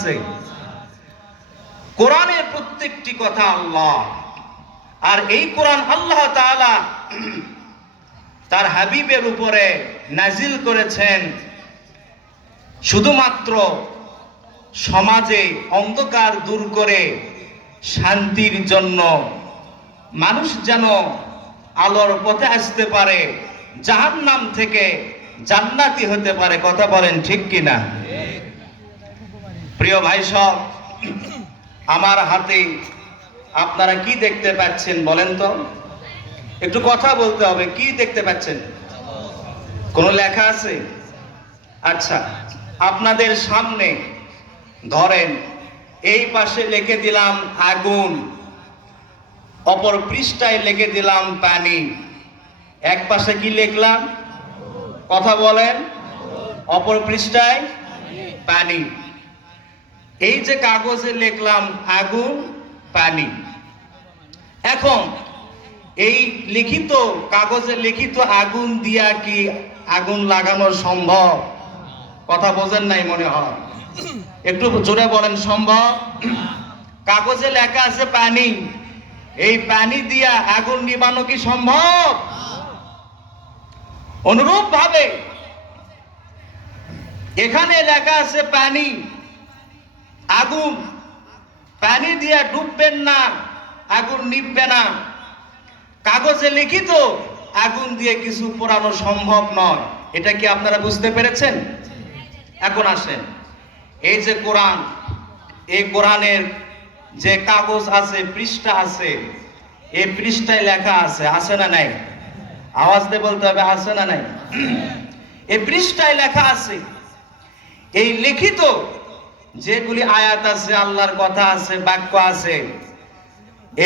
আছে। কোরআনের প্রত্যেকটি কথা আল্লাহ। আর এই কোরআন আল্লাহ তাআলা তার হাবিবের উপরে নাজিল করেছেন। শুধুমাত্র সমাজে অন্ধকার দূর করে শান্তির জন্য। মানুষ যেন আলোর পথে আসতে পারে, জাহান্নাম থেকে জান্নাতি হতে পারে, কথা বলেন ঠিক কিনা? প্রিয় ভাই সব, আমার হাতে আপনারা কি দেখতে পাচ্ছেন বলেন তো? একটু কথা বলতে হবে, কি দেখতে পাচ্ছেন? কোনো লেখা আছে? আচ্ছা আপনাদের সামনে ধরেন, এই পাশে লিখে দিলাম আগুন, অপর পৃষ্ঠায় লিখে দিলাম পানি। এক পাশে কি লিখলাম? কথা বলেন, অপর পৃষ্ঠায় পানি। এই যে কাগজে লিখলাম আগুন, পানি। এখন, এই লিখিত, কাগজে লিখিত আগুন দিয়া কি আগুন লাগানো সম্ভব? কথা বোঝেন নাই মনে হয়। একটু জোরে বলেন, সম্ভব? কাগজে লেখা আছে পানি। এই পানি দিয়া আগুন নিবানো কি সম্ভব? অনুরূপ ভাবে এখানে লেখা আছে পানি। আগুন। পানি দিয়া ডুববেন না, আগুন নিববে না। কাগজে লিখিত আগুন দিয়ে কিছু পোড়ানো সম্ভব নয়। এটা কি আপনারা বুঝতে পেরেছেন? এখন আসেন। এই যে কোরআন, এই কোরআনের যে কাগজ আছে, পৃষ্ঠা আছে, এই পৃষ্ঠায় লেখা আছে আছে না নাই? আওয়াজ দিয়ে বলতে হবে, আছে না নাই? এই পৃষ্ঠায় লেখা আছে, এই লিখিত যেগুলি আয়াত আছে আল্লাহর কথা আছে বাক্য আছে